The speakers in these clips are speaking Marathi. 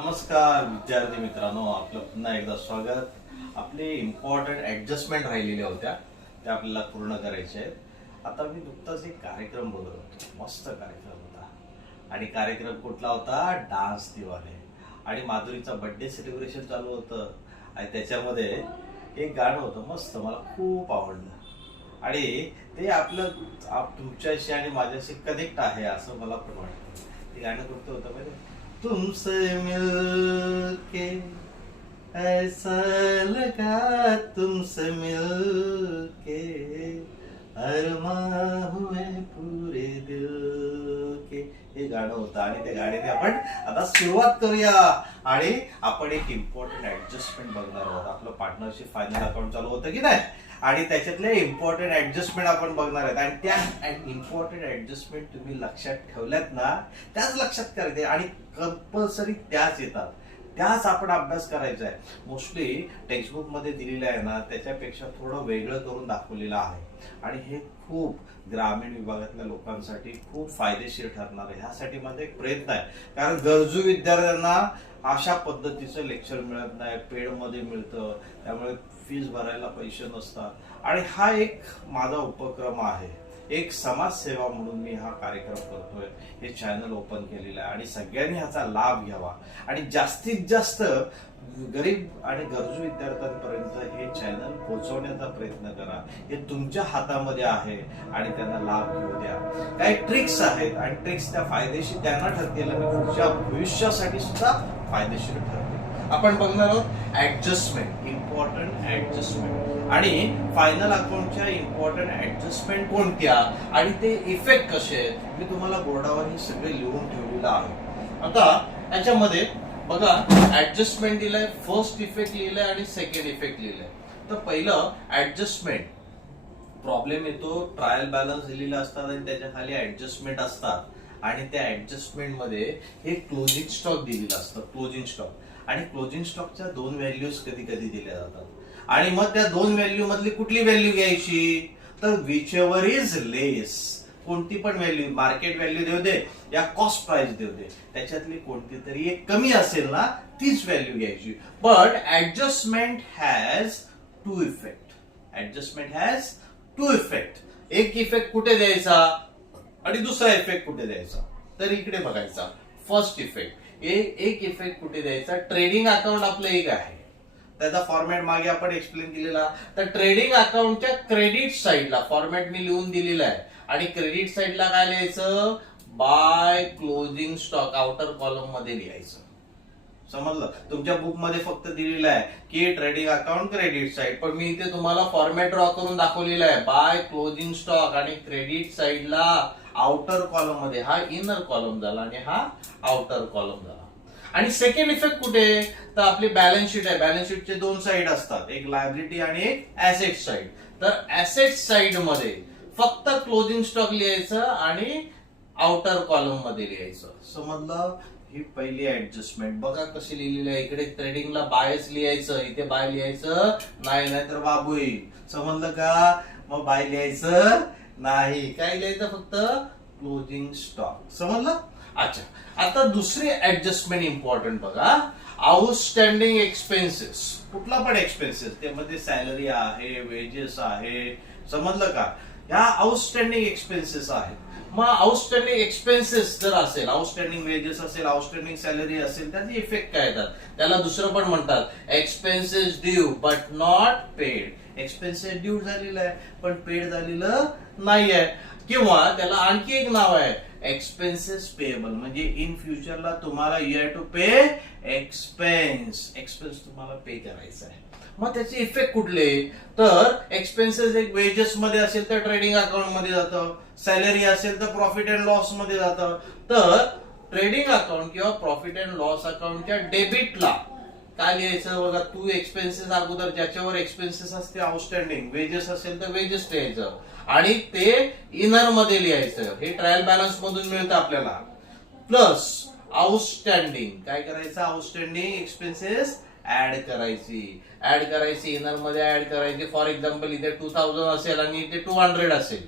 नमस्कार विद्यार्थी मित्रांनो, आपलं पुन्हा एकदा स्वागत. आपले इम्पॉर्टंट ऍडजस्टमेंट राहिलेल्या होत्या त्या आपल्याला पूर्ण करायच्या आहेत. आता मी नुकताच एक कार्यक्रम बघत होतो, मस्त कार्यक्रम होता. आणि कार्यक्रम कुठला होता? डान्स दिवाने. आणि माधुरीचा बर्थडे सेलिब्रेशन चालू होतं आणि त्याच्यामध्ये एक गाणं होतं मस्त, मला खूप आवडलं. आणि ते आपलं तुमच्याशी आणि माझ्याशी कनेक्ट आहे असं मला पण वाटतं. ते गाणं कुठलं होतं माहिती? तुमसे मिलके ऐसा लगा, तुमसे मिलके अरमां हुए पूरे दिल के, हे गाणं होतं. आणि त्या गाण्याने आपण आता सुरुवात करूया. आणि आपण एक इम्पॉर्टंट ऍडजस्टमेंट बघणार आहोत. आपलं पार्टनरशिप फायनल अकाउंट चालू होतं की नाही, आणि त्याच्यातले इम्पॉर्टंट ऍडजस्टमेंट आपण बघणार आहेत. आणि त्या इम्पॉर्टंट ऍडजस्टमेंट तुम्ही लक्षात ठेवल्यात ना, त्याच लक्षात करायचे आणि कंपल्सरी त्याच येतात, त्याच आपण अभ्यास करायचा आहे. मोस्टली टेक्स्टबुक मध्ये दिलेलं आहे ना, त्याच्यापेक्षा थोडं वेगळं करून दाखवलेलं आहे. आणि हे खूप ग्रामीण विभागातल्या लोकांसाठी खूप फायदेशीर ठरणार आहे. ह्यासाठी माझा एक प्रयत्न आहे, कारण गरजू विद्यार्थ्यांना अशा पद्धतीचं लेक्चर मिळत नाही, पेड मध्ये मिळतं, त्यामुळे फीस भरायला पैसे नसतात. आणि हा एक माझा उपक्रम आहे, एक समाजसेवा म्हणून मी हा कार्यक्रम करतोय. हे चॅनल ओपन केलेलं आहे आणि सगळ्यांनी ह्याचा लाभ घ्यावा आणि जास्तीत जास्त गरीब आणि गरजू विद्यार्थ्यांपर्यंत हे चॅनल पोहोचवण्याचा प्रयत्न करा. हे तुमच्या हातामध्ये आहे आणि त्यांना लाभ घेऊ द्या. काही ट्रिक्स आहेत आणि ट्रिक्स त्या फायदेशीर त्यांना ठरतील आणि पुढच्या भविष्यासाठी सुद्धा फायदेशीर ठरतील. आपण बघणार आहोत ऍडजस्टमेंट, इम्पॉर्टंट ऍडजस्टमेंट आणि फायनल अकाउंटच्या इम्पॉर्टंट ऍडजस्टमेंट कोणत्या आणि ते इफेक्ट कसे आहेत. मी तुम्हाला बोर्डावर हे सगळे लिहून ठेवलेलं आहे. आता याच्यामध्ये बघा, ऍडजस्टमेंट दिलंय, फर्स्ट इफेक्ट लिहिलंय आणि सेकंड इफेक्ट लिहिलंय. तर पहिलं ऍडजस्टमेंट, प्रॉब्लेम येतो, ट्रायल बॅलन्स दिलेले असतात आणि त्याच्या खाली ऍडजस्टमेंट असतात. आणि त्या ऍडजस्टमेंट मध्ये हे क्लोजिंग स्टॉक दिलेलं असतं, क्लोजिंग स्टॉक. आणि क्लोजिंग स्टॉकच्या दोन व्हॅल्यूज कधी कधी दिल्या जातात. आणि मग त्या दोन व्हॅल्यू मधली कुठली व्हॅल्यू घ्यायची? तर विच एव्हर इज लेस, कोणती पण व्हॅल्यू, मार्केट व्हॅल्यू देऊ दे या कॉस्ट प्राइस देऊ दे, त्याच्यातली कोणती तरी एक कमी असेल ना, तीच व्हॅल्यू घ्यायची. But adjustment has to effect. Adjustment has to effect. एक इफेक्ट कुठे द्यायचा आणि दुसरा इफेक्ट कुठे द्यायचा? तर इकडे बघायचा फर्स्ट इफेक्ट. एक इफेक्ट कुठे द्यायचा? ट्रेडिंग अकाउंट आपलं एक आहे, त्याचा फॉर्मॅट मागे आपण एक्सप्लेन केलेला. तर ट्रेडिंग अकाउंटच्या क्रेडिट साइडला फॉर्मॅट मी लिहून दिलेला आहे. आणि क्रेडिट साइडला काय लिहायचं? By closing stock outer column मध्ये लिहायचं. समजलं? तुमच्या बुक मध्ये फक्त दिलेलं आहे की ट्रेडिंग अकाउंट क्रेडिट साइड, पण मी इथे तुम्हाला फॉर्मॅट ड्रॉ करून दाखवलेला आहे. बाय क्लोजिंग स्टॉक आणि क्रेडिट साइडला आउटर कॉलम मध्ये, हा इनर कॉलम झाला आणि हा आउटर कॉलम झाला. आणि सेकंड इफेक्ट कुठे? तर आपली बॅलन्स शीट आहे. बॅलन्स शीटचे दोन साइड असतात, एक लायबिलिटी आणि एक ऍसेट साइड. तर ऍसेट साइड मध्ये फक्त क्लोजिंग स्टॉक लिहायचं आणि आउटर कॉलम मध्ये लिहायचं. समजलं? ही पहिली ऍडजस्टमेंट. बघा कशी लिहिलेली आहे. इकडे ट्रेडिंगला बायच लिहायचं, इथे बाय लिहायचं नाही, नाहीतर बाबू येईल. समजलं का? मग बाय लिहायचं नाही, काय लिहायचं? फक्त क्लोजिंग स्टॉक. समजलं? अच्छा, आता दुसरी ऍडजस्टमेंट इम्पॉर्टंट बघा, आउटस्टँडिंग एक्सपेन्सेस. कुठला पण एक्सपेन्सेस, त्यामध्ये सॅलरी आहे, वेजेस आहे. समजलं का? ह्या आउटस्टँडिंग एक्सपेन्सेस आहेत. मग आउटस्टँडिंग एक्सपेन्सेस जर असेल, आउटस्टँडिंग वेजेस असेल, आउटस्टँडिंग सॅलरी असेल, त्याचे इफेक्ट काय येतात? त्याला दुसरं पण म्हणतात expenses due but not paid. Expenses due झालेलं आहे पण पेड झालेलं नाहीये. किंवा त्याला आणखी एक नाव आहे एक्सपेन्सेस पेएबल, म्हणजे इन फ्युचरला तुम्हाला you have to pay expense. Expense तुम्हाला पे करायचा आहे. मग त्याचे इफेक्ट कुठले? तर एक्सपेन्सेस एक वेजेस मध्ये असेल तर ट्रेडिंग अकाउंट मध्ये जातं, सॅलरी असेल तर प्रॉफिट अँड लॉस मध्ये जातं. तर ट्रेडिंग अकाउंट किंवा प्रॉफिट अँड लॉस अकाउंटच्या डेबिटला काय लिहायचं? बघा, टू एक्सपेन्सेस अगोदर, ज्याच्यावर एक्सपेन्सेस असते आउटस्टँडिंग, वेजेस असेल तर वेजेस लिहायचं आणि ते इनर मध्ये लिहायचं. हे ट्रायल बॅलन्स मधून मिळतं आपल्याला. प्लस आउटस्टँडिंग काय करायचं? आउटस्टँडिंग एक्सपेन्सेस ऍड करायची इनर मध्ये ऍड करायची. फॉर एक्झाम्पल इथे 2000 असेल आणि इथे 200 असेल,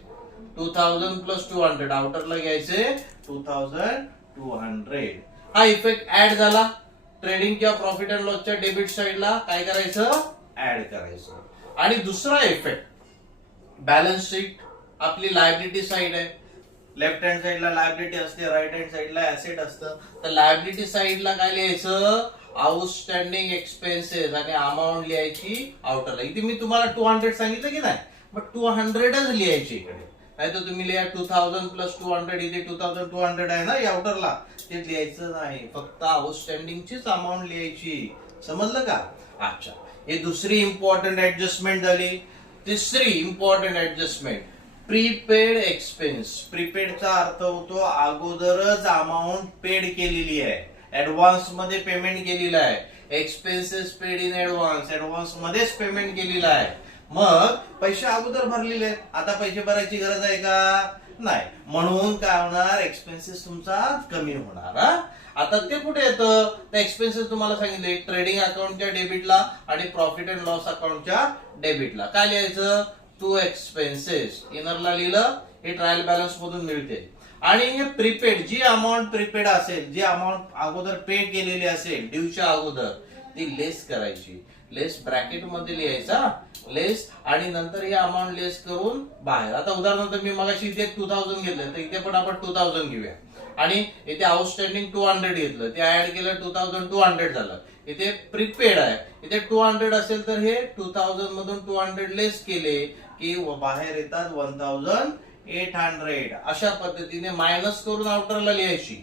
2000 प्लस 200 आउटरला घ्यायचे 2200. हा इफेक्ट ऍड झाला. ट्रेडिंग किंवा प्रॉफिट अँड लॉसच्या डेबिट साइडला काय करायचं, ऍड करायचं. आणि दुसरा इफेक्ट, बॅलन्स शीट आपली लायबिलिटी साइड आहे. लेफ्ट हँड साइडला लायबिलिटी असते, राईट हँड साइडला ऍसेट असतं. तर लायबिलिटी साइडला काय लिहायचं, आउटस्टँडिंग एक्सपेन्सेस आणि अमाऊंट लिहायची आउटरला. इथे मी तुम्हाला 200 सांगितलं की नाही, मग 200च लिहायची इकडे. नाही तर तुम्ही लिहा 2000 प्लस 200, इथे 2200 आहे ना आउटरला, ते लिहायचं नाही, फक्त आउटस्टँडिंगचीच अमाऊंट लिहायची. समजलं का? अच्छा, हे दुसरी इम्पॉर्टंट ऍडजस्टमेंट झाली. तिसरी इम्पॉर्टंट ऍडजस्टमेंट, प्रीपेड एक्सपेन्स. प्रीपेडचा अर्थ होतो अगोदरच अमाऊंट पेड केलेली आहे, ऍडव्हान्स मध्ये पेमेंट केलेलं आहे. Expenses paid in advance, advance मध्येच पेमेंट केलेलं आहे. मग पैसे अगोदर भरलेले आहेत, आता पैसे भरायची गरज आहे का? नाही. म्हणून काय होणार, एक्सपेन्सेस तुमचा कमी होणार. आता ते कुठे येतं, ते एक्सपेन्सेस तुम्हाला सांगितले ट्रेडिंग अकाउंटच्या डेबिटला आणि प्रॉफिट अँड लॉस अकाउंटच्या डेबिटला. काय लिहायचं, टू एक्सपेन्सेस. इनरला लिहिलं, हे ट्रायल बॅलन्स मधून मिळते. आणि हे प्रीपेड, जी अमाऊंट प्रीपेड असेल, जी अमाऊंट अगोदर पे केलेली असेल ड्यूच्या अगोदर, ती लेस करायची. लेस ब्रॅकेट मध्ये लिहायचा, लेस, आणि नंतर ही अमाऊंट लेस करून बाहेर. आता उदाहरणार्थ मी मगाशी इथे 2000 घेतलं, तर इथे पण आपण 2000 घेऊया. आणि इथे आउटस्टँडिंग 200 घेतलं, ते ऍड केलं 2200 झालं. इथे प्रीपेड आहे, इथे 200 असेल तर हे 2000 मधून 200 लेस केले की बाहेर येतात 1800. अशा पद्धतीने मायनस करून आउटरला लिहायची.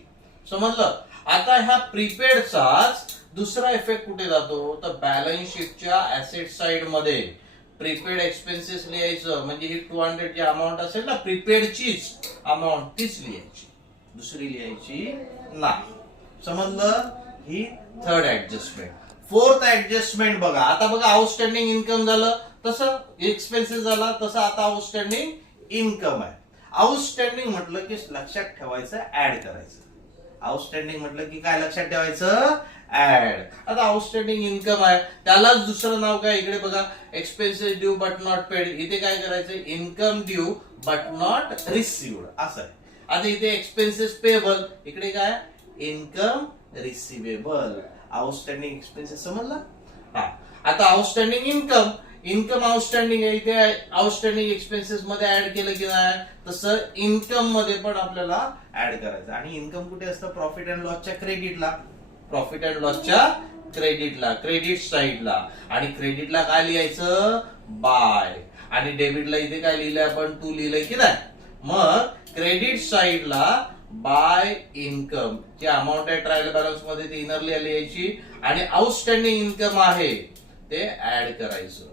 समजलं? आता ह्या प्रीपेडचाच दुसरा इफेक्ट कुठे जातो, तर बॅलन्स शीटच्या ऍसेट साइड मध्ये प्रीपेड एक्सपेन्सेस लिहायचं. म्हणजे ही 200 जी अमाऊंट असेल ना प्रीपेडचीच अमाऊंट, तीच लिहायची, दुसरी लिहायची नाही. समजलं? ही थर्ड ऍडजस्टमेंट. फोर्थ ऍडजस्टमेंट बघा. आता बघा, आउटस्टँडिंग इन्कम झालं, तसं एक्सपेन्सेस झाला, तसं आता आउटस्टँडिंग इन्कम आहे. आउटस्टँडिंग म्हटलं की लक्षात ठेवायचं ऍड करायचं. आउटस्टँडिंग म्हटलं की काय लक्षात ठेवायचं, ऍड. आता आउटस्टँडिंग इन्कम आहे, त्यालाच दुसरं नाव काय, इकडे बघा, expenses due but not paid. इथे काय करायचं, income due but not received असं आहे. आता इथे एक्सपेन्सेस पेबल, इकडे काय, इन्कम रिसिवेबल. आउटस्टँडिंग एक्सपेन्सेस समजला? हा. आता आउटस्टँडिंग इन्कम, इन्कम आउटस्टँडिंग आहे, इथे आउटस्टँडिंग एक्सपेन्सेस मध्ये ऍड केलं की नाही, तसं इन्कम मध्ये पण आपल्याला ऍड करायचं. आणि इन्कम कुठे असतं, प्रॉफिट अँड लॉसच्या क्रेडिटला. प्रॉफिट अँड लॉसच्या क्रेडिटला, क्रेडिट साइडला. आणि क्रेडिटला काय लिहायचं, बाय. आणि डेबिटला इथे काय लिहिलंय आपण, टू लिहिलंय की नाही. मग क्रेडिट साइडला बाय इन्कम, जी अमाऊंट आहे ट्रायल बॅलन्स मध्ये ती इनरली लिहायची. आणि आउटस्टँडिंग इन्कम आहे ते ऍड करायचं.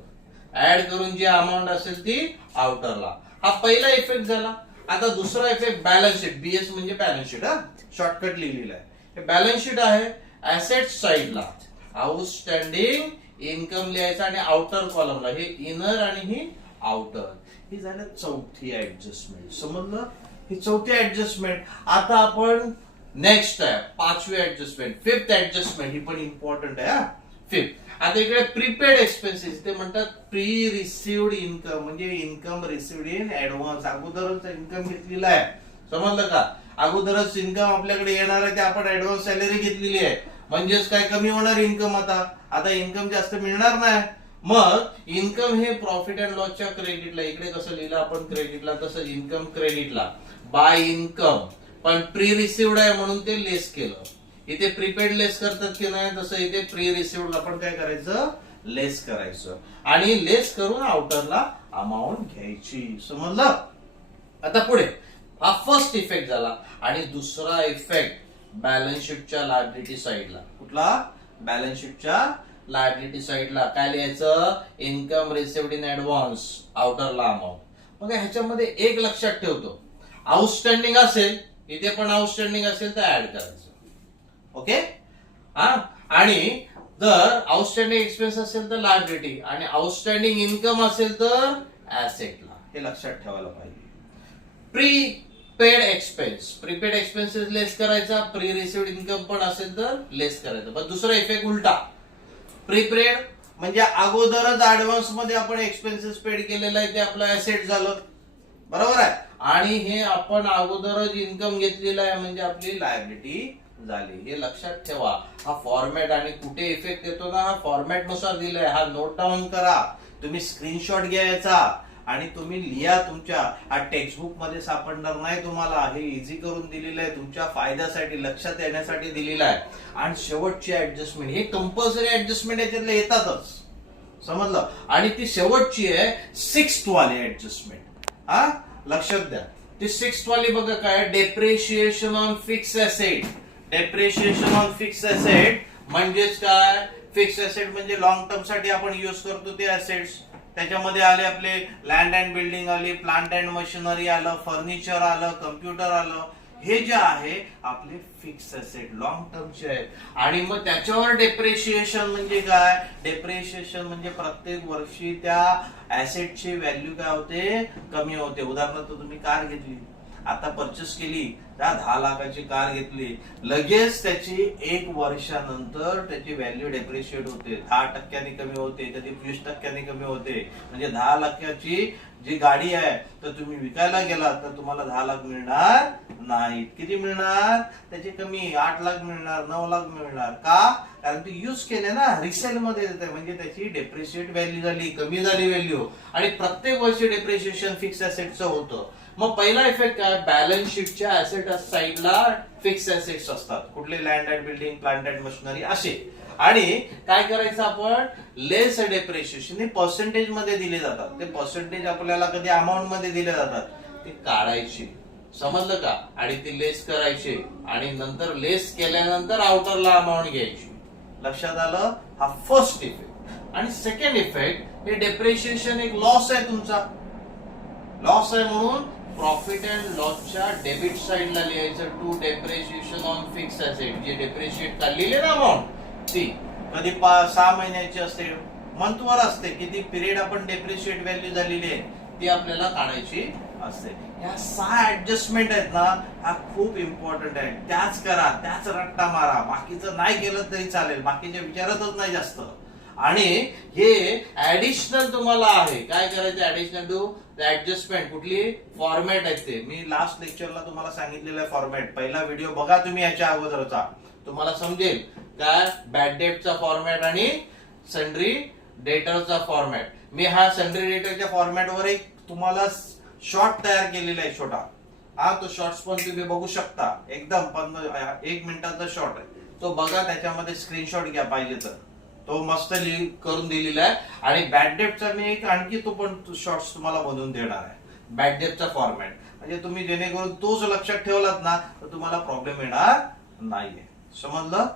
ऍड करून जी अमाऊंट असेल ती आउटरला. हा पहिला इफेक्ट झाला. आता दुसरा इफेक्ट, बॅलन्स शीट. बीएस म्हणजे बॅलन्स शीट, शॉर्टकट लिहिलेलं आहे. हे बॅलन्स शीट आहे. ऍसेट साइडला आउटस्टँडिंग इन्कम लिहायचं आणि आउटर कॉलमला हे इनर आणि ही आउटर. ही झालं चौथी ऍडजस्टमेंट. समजलं? ही चौथी ऍडजस्टमेंट. आता आपण नेक्स्ट आहे पाचवी ऍडजस्टमेंट, फिफ्थ ऍडजस्टमेंट. ही पण इम्पॉर्टंट आहे. फिफ्थ, आता इकडे प्रीपेड एक्सपेन्सेस, ते म्हणतात प्री रिसिव्ड इन्कम. म्हणजे इन्कम रिसिव्ड इन ऍडव्हान्स, अगोदरच इन्कम घेतलेला आहे. समजलं का? अगोदरच इन्कम आपल्याकडे येणार आहे, ते आपण ऍडव्हान्स सॅलरी घेतलेली आहे. म्हणजेच काय, कमी होणार इन्कम. आता इन्कम जास्त मिळणार नाही. मग इन्कम हे प्रॉफिट अँड लॉसच्या क्रेडिटला, इकडे कसं लिहिलं आपण क्रेडिटला, तसं इन्कम क्रेडिटला बाय इन्कम. पण प्री रिसिव्ड आहे म्हणून ते लेस केलं. इथे प्रीपेड लेस करतात की नाही, तसं इथे प्री रिसिव्ड आपण काय करायचं, लेस करायचं. आणि लेस करून आउटरला अमाऊंट घ्यायची. समजलं? आता पुढे, हा फर्स्ट इफेक्ट झाला. आणि दुसरा इफेक्ट बॅलन्स शीटच्या लायबिलिटी साइडला. कुठला? बॅलन्स शीटच्या लायबिलिटी साइडला काय लिहायचं, इन्कम रिसिव्ड इन ऍडव्हान्स, आउटरला अमाऊंट. मग ह्याच्यामध्ये एक लक्षात ठेवतो, आउटस्टँडिंग असेल, इथे पण आउटस्टँडिंग असेल तर ऍड करायचं. ओके? हा. आणि जर आउटस्टँडिंग एक्सपेन्स असेल तर लायबिलिटी, आणि आउटस्टँडिंग इन्कम असेल तर ऍसेटला. हे लक्षात ठेवायला पाहिजे. प्रीपेड एक्सपेन्स, प्रीपेड एक्सपेन्सेस लेस करायचा, प्री रिसिव्ड इन्कम पण असेल तर लेस करायचं. पण दुसरा इफेक्ट उलटा, प्रीपेड म्हणजे अगोदरच ऍडव्हान्स मध्ये आपण एक्सपेन्सेस पेड केलेला आहे, ते आपलं ऍसेट झालं. बरोबर आहे? आणि हे आपण अगोदरच इन्कम घेतलेलं आहे म्हणजे आपली लायबिलिटी झाली. हे लक्षात ठेवा. हा फॉर्मॅट आणि कुठे इफेक्ट येतो ना, हा फॉर्मॅट नुसार दिलाय. हा नोट डाऊन करा. तुम्ही स्क्रीनशॉट घ्या याचा आणि तुम्ही लिहा. तुमच्या हा टेक्स्टबुक मध्ये सापडणार नाही तुम्हाला. हे इझी करून दिलेलं आहे, तुमच्या फायद्यासाठी, लक्षात येण्यासाठी दिलेलं आहे. आणि शेवटची ऍडजस्टमेंट, हे कंपल्सरी ऍडजस्टमेंट याच्यातले येतातच, समजलं. आणि ती शेवटची आहे 6th वाली ऍडजस्टमेंट. हा लक्षात द्या. ती 6th वाली बघा काय, depreciation on fix asset. Depreciation on fix asset म्हणजेच काय, फिक्स एसेट म्हणजे लॉंग टर्म साठी आपण युज करतो ते ऍसेट्स. त्याच्यामध्ये आले आपले लँड अँड बिल्डिंग आली, प्लांट अँड मशिनरी आलं, फर्निचर आलं, कम्प्युटर आलं. हे जे आहे आपले फिक्स असेट लॉंग टर्मचे आहेत. आणि मग त्याच्यावर डेप्रिशिएशन म्हणजे काय, डेप्रिशिएशन म्हणजे प्रत्येक वर्षी त्या ऍसेटची व्हॅल्यू काय होते, कमी होते. उदाहरणार्थ तुम्ही कार घेतली, आता परचेस केली, त्या 10 लाखाची कार घेतली, लगेच त्याची 1 वर्षानंतर त्याची व्हॅल्यू डेप्रिशिएट होते, 10% कमी होते, कधी 20% कमी होते. म्हणजे 10 लाखाची जी गाडी आहे तर तुम्ही विकायला गेला तर तुम्हाला 10 लाख मिळणार नाही. किती मिळणार, त्याची कमी 8 लाख मिळणार, 9 लाख मिळणार. का, कारण ती युज केले ना, रिसेल मध्ये देते, म्हणजे त्याची डेप्रिशिएट व्हॅल्यू झाली, कमी झाली व्हॅल्यू. आणि प्रत्येक वर्षी डेप्रिशिएशन फिक्स ऍसेटचं होतं. मग पहिला इफेक्ट काय, बॅलन्स शीटच्या ऍसेट साइडला फिक्स ऍसेट्स असतात. कुठले, land and building, plant and machinery असे. आणि काय करायचं आपण, लेस डेप्रिशिएशन हे पर्सेंटेज मध्ये दिले जातात. ते पर्सेंटेज आपल्याला कधी अमाऊंट मध्ये दिले जातात, ते काढायचे, समजलं का. आणि ते लेस करायचे आणि नंतर लेस केल्यानंतर आउटरला अमाऊंट घ्यायची. लक्षात आलं. हा फर्स्ट इफेक्ट. आणि सेकंड इफेक्ट, हे डेप्रिशिएशन एक लॉस आहे तुमचा, लॉस आहे म्हणून प्रॉफिट अँड लॉसच्या डेबिट साइडला लिहायचं to depreciation on fix asset. जे डेप्रिशिएट काढलेली ना अमाऊंट ती कधी 6 महिन्याची असते, मंथवर असते, किती पिरियड आपण डेप्रिशिएट व्हॅल्यू झालेली आहे ती आपल्याला काढायची असते. ह्या 6 ऍडजस्टमेंट आहेत ना, हा खूप इम्पॉर्टंट आहे. त्याच करा, त्याच रट्टा मारा. बाकीचं नाही केलं तरी चालेल, बाकीचे विचारतच नाही जास्त. आणि हे ऍडिशनल तुम्हाला आहे, काय करायचं, ऍडिशनल टू ऍडजस्टमेंट. कुठली फॉर्मॅट आहेत ते मी लास्ट लेक्चरला तुम्हाला सांगितलेलं आहे. फॉर्मॅट पहिला व्हिडिओ बघा तुम्ही याच्या अगोदरचा, तुम्हाला समजेल काय बॅड डेटचा फॉर्मॅट आणि सन्ड्री डेटरचा फॉर्मॅट. मी हा सन्ड्री डेटरच्या फॉर्मॅटवर एक तुम्हाला शॉर्ट तयार केलेला आहे छोटा. हा तो शॉर्ट्स पण तुम्ही बघू शकता, एकदम 1 मिनिटाचा शॉर्ट आहे तो. बघा, त्याच्यामध्ये स्क्रीनशॉट घ्या पाहिजे तर, तो मस्त करून दिलेला आहे. आणि बॅड डेटचा मी एक आणखी तो पण शॉर्ट्स तुम्हाला बनवून देणार आहे, बॅड डेटचा फॉर्मॅट. म्हणजे तुम्ही जेणेकरून तोच लक्षात ठेवलात ना तर तुम्हाला प्रॉब्लेम येणार नाहीये, समजलं.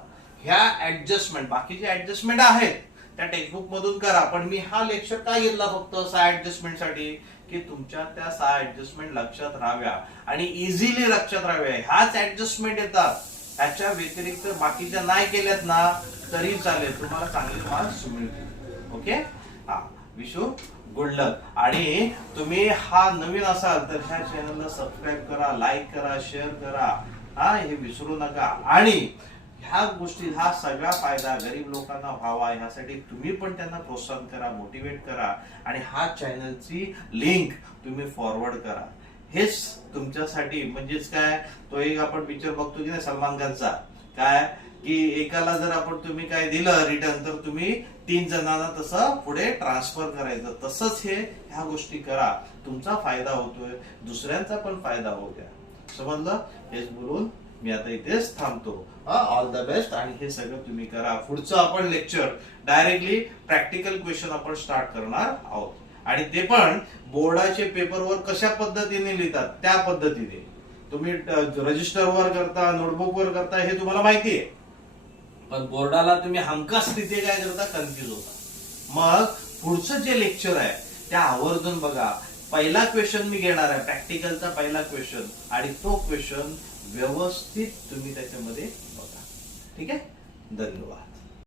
ह्या ऍडजस्टमेंट, बाकीचे ऍडजस्टमेंट आहेत त्या टेक्स्टबुक मधून करा. पण मी हा लेक्चर काय घेतला फक्त 6 ऍडजस्टमेंट साठी, की तुमच्या त्या 6 ऍडजस्टमेंट लक्षात राहाव्या आणि इझिली लक्षात राहाव्या. ह्याच ऍडजस्टमेंट येतात, त्याच्या व्यतिरिक्त बाकीच्या नाही केल्यात ना तरी चालेल, तुम्हाला चांगले मार्क्स मिळतील. ओके, हा विशू गुड लक. आणि तुम्ही हा नवीन असाल तर ह्या चॅनलला सबस्क्राईब करा, लाईक करा, शेअर करा, हा हे विसरू नका. आणि ह्या गोष्टी, हा सगळा फायदा गरीब लोकांना व्हावा ह्यासाठी तुम्ही पण त्यांना प्रोत्साहन करा, मोटिवेट करा. आणि हा चॅनलची लिंक तुम्ही फॉरवर्ड करा. हेच तुमच्यासाठी, म्हणजेच काय, तो एक आपण पिक्चर बघतो की नाही सलमान खानचा, काय की एकाला जर आपण तुम्ही काय दिलं रिटर्न तर तुम्ही 3 जणांना तसं पुढे ट्रान्सफर करायचं. तसंच ह्या गोष्टी करा, तुमचा फायदा होतोय, दुसऱ्यांचा पण फायदा होऊ द्या, समजलं. हेच बोलून मी आता इथेच थांबतो. All the best. आणि हे सगळं तुम्ही करा. पुढचं आपण लेक्चर डायरेक्टली प्रॅक्टिकल क्वेश्चन आपण स्टार्ट करणार आहोत. आणि ते पण बोर्डाचे पेपरवर कशा पद्धतीने लिहितात त्या पद्धतीने. तुम्ही रजिस्टरवर करता, नोटबुकवर करता, हे तुम्हाला माहिती आहे. पण बोर्डाला तुम्ही हमखास तिथे काय करता, कन्फ्युज होता. मग पुढचं जे लेक्चर आहे त्या आवर्जून बघा. पहिला क्वेश्चन मी घेणार आहे, प्रॅक्टिकलचा पहिला क्वेश्चन, आणि तो क्वेश्चन व्यवस्थित तुम्ही त्याच्यामध्ये बघा. ठीक आहे, धन्यवाद.